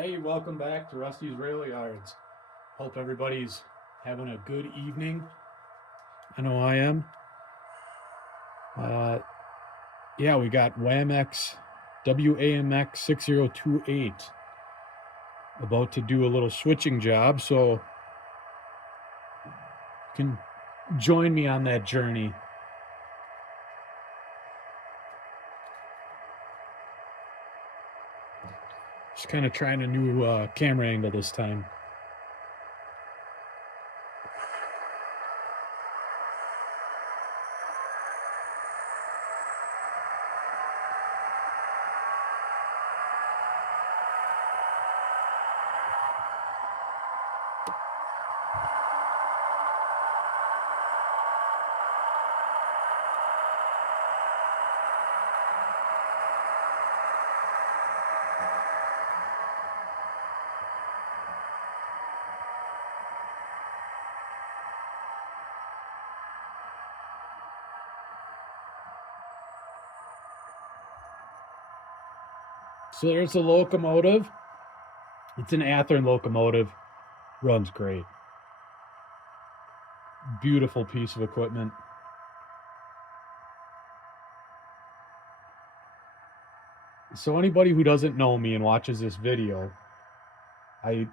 Hey, welcome back to Rusty's Rail Yards. Hope everybody's having a good evening. I know I am. Uh, yeah, we got WAMX 6028 about to do a little switching job, so you can join me on that journey. Just kind of trying a new camera angle this time. So there's the locomotive. It's an Athearn locomotive. Runs great. Beautiful piece of equipment. So anybody who doesn't know me and watches this video, I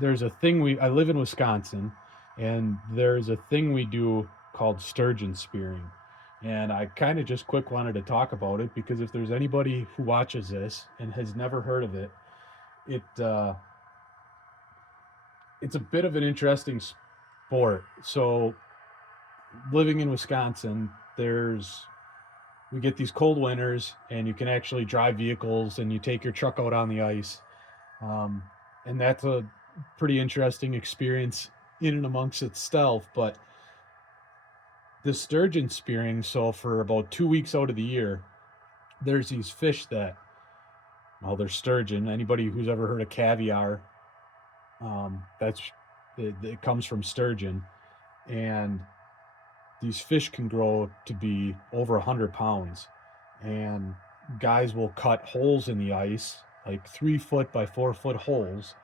there's a thing I live in Wisconsin, and there's a thing we do called sturgeon spearing. And I kind of just quick wanted to talk about it because if there's anybody who watches this and has never heard of it, it it's a bit of an interesting sport. So living in Wisconsin, there's we get these cold winters, and you can actually drive vehicles, and you take your truck out on the ice, um, and that's a pretty interesting experience in and amongst itself. But the sturgeon spearing, so for about 2 weeks out of the year, there's these fish that, well, they're sturgeon. Anybody who's ever heard of caviar, that's it comes from sturgeon, and these fish can grow to be over 100 pounds, and guys will cut holes in the ice, like 3 foot by 4 foot holes,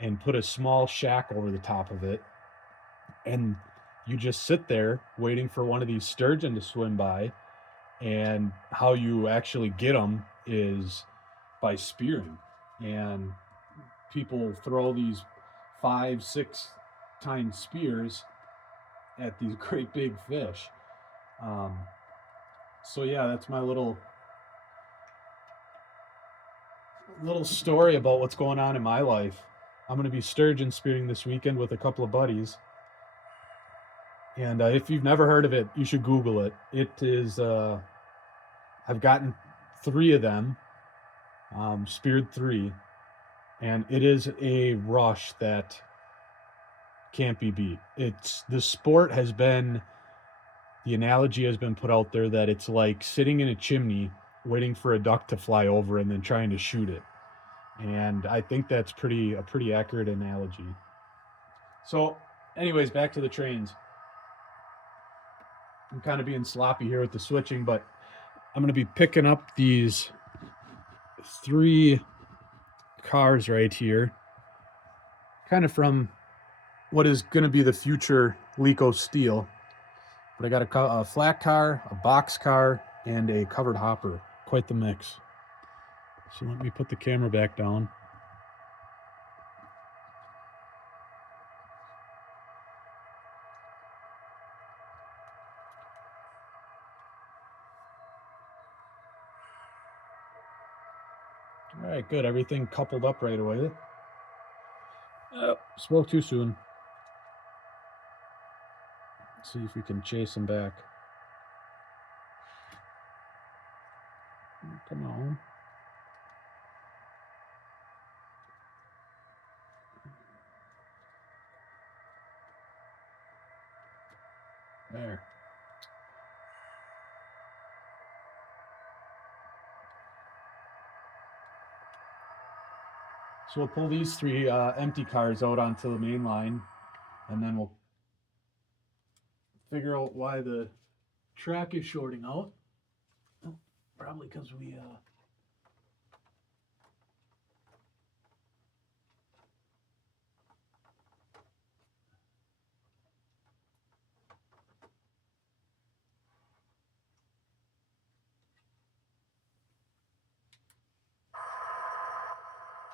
and put a small shack over the top of it, and you just sit there waiting for one of these sturgeon to swim by. And how you actually get them is by spearing, and people throw these 5, 6 tine spears at these great big fish. um, so yeah, that's my little story about what's going on in my life. I'm going to be sturgeon spearing this weekend with a couple of buddies. And if you've never heard of it, you should Google it. It is, I've gotten 3 of them, speared 3, and it is a rush that can't be beat. It's the sport has been, the analogy has been put out there that it's like sitting in a chimney waiting for a duck to fly over and then trying to shoot it. And I think that's a pretty accurate analogy. So, anyways, back to the trains. I'm kind of being sloppy here with the switching, but I'm going to be picking up these 3 cars right here, kind of from what is going to be the future Lico Steel. But I got a flat car, a box car, and a covered hopper. Quite the mix. So let me put the camera back down. All right, good. Everything coupled up right away. Spoke too soon. Let's see if we can chase him back. Come on. There. So we'll pull these 3 empty cars out onto the main line, and then we'll figure out why the track is shorting out. Probably because we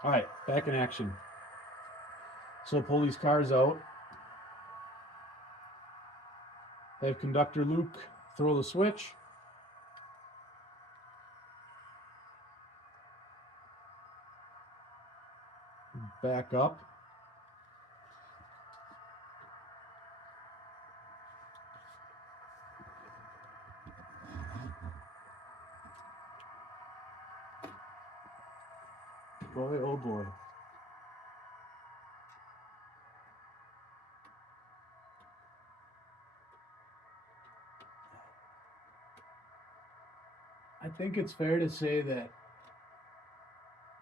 All right, back in action. So pull these cars out. Have conductor Luke throw the switch. Back up. Boy, oh boy. I think it's fair to say that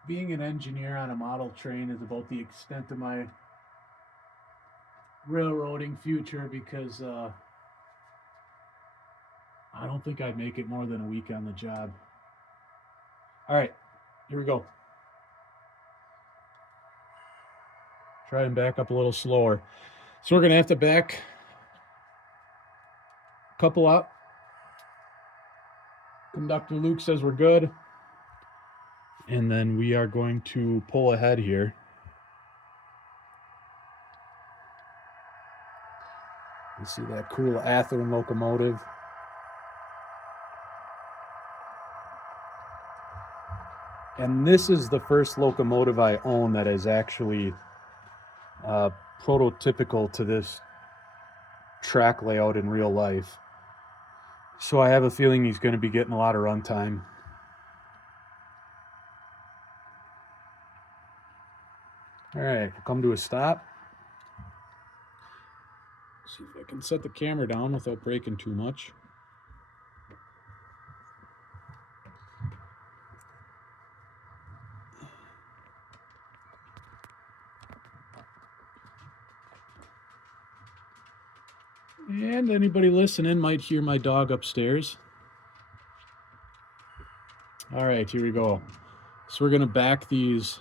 being an engineer on a model train is about the extent of my railroading future, because I don't think I'd make it more than a week on the job. All right, here we go. Try and back up a little slower. So we're going to have to back a couple up. Conductor Luke says we're good. And then we are going to pull ahead here. You see that cool Athearn locomotive. And this is the first locomotive I own that is actually prototypical to this track layout in real life. So I have a feeling he's going to be getting a lot of runtime. All right, come to a stop. See if I can set the camera down without breaking too much. And anybody listening might hear my dog upstairs. All right, here we go. So we're going to back these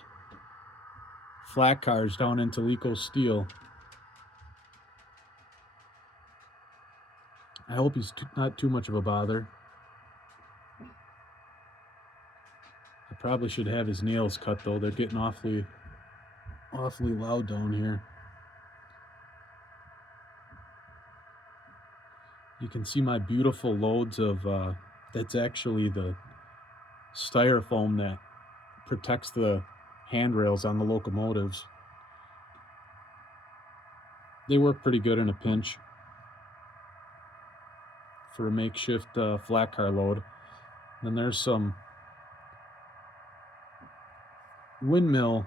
flat cars down into Lico steel. I hope he's not too much of a bother. I probably should have his nails cut, though. They're getting awfully loud down here. You can see my beautiful loads of, that's actually the styrofoam that protects the handrails on the locomotives. They work pretty good in a pinch for a makeshift flat car load. Then there's some windmill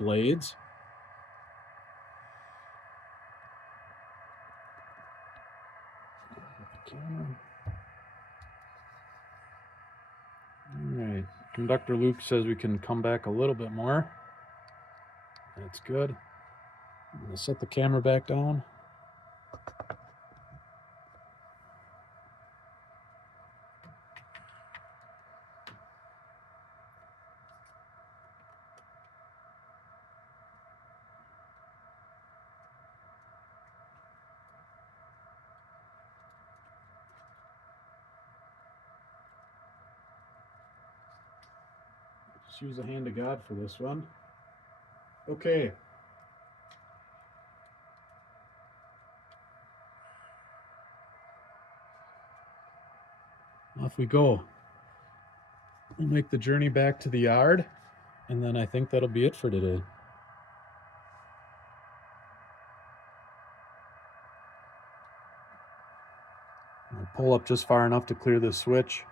blades. All right, Conductor Luke says we can come back a little bit more. That's good. I'm gonna set the camera back down. Just use the hand of God for this one. Okay. Off we go. We'll make the journey back to the yard, and then I think that'll be it for today. I'll pull up just far enough to clear this switch.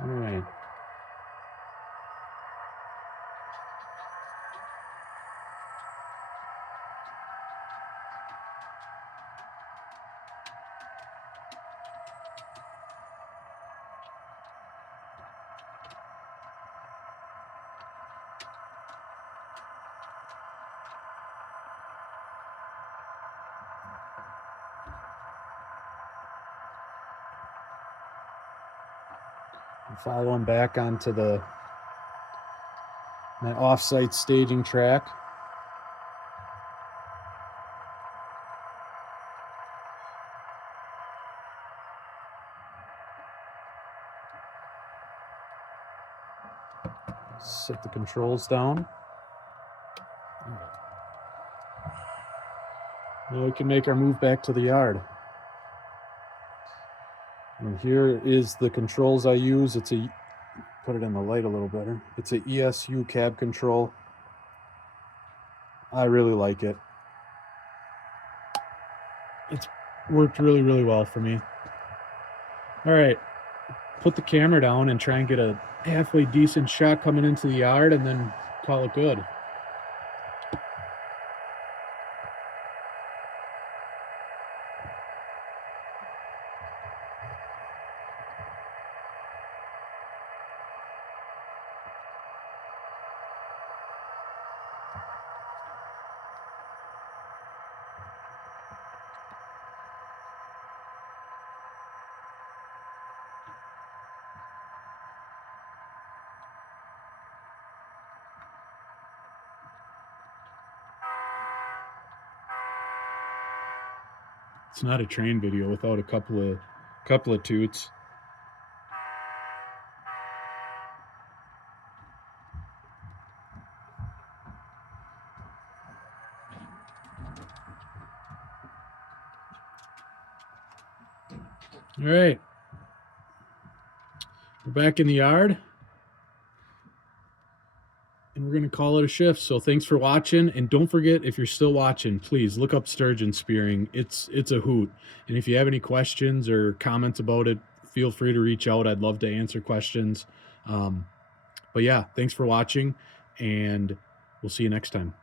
All right. Following back onto my off-site staging track. Set the controls down. Now we can make our move back to the yard. And here is the controls I use. It's a, put it in the light a little better. It's a ESU cab control. I really like it. It's worked really, really well for me. All right, put the camera down and try and get a halfway decent shot coming into the yard and then call it good. It's not a train video without a couple of toots. All right, we're back in the yard and we're gonna call it a shift. So thanks for watching, and don't forget, if you're still watching, please look up sturgeon spearing. It's a hoot. And if you have any questions or comments about it, feel free to reach out. I'd love to answer questions. But yeah, thanks for watching, and we'll see you next time.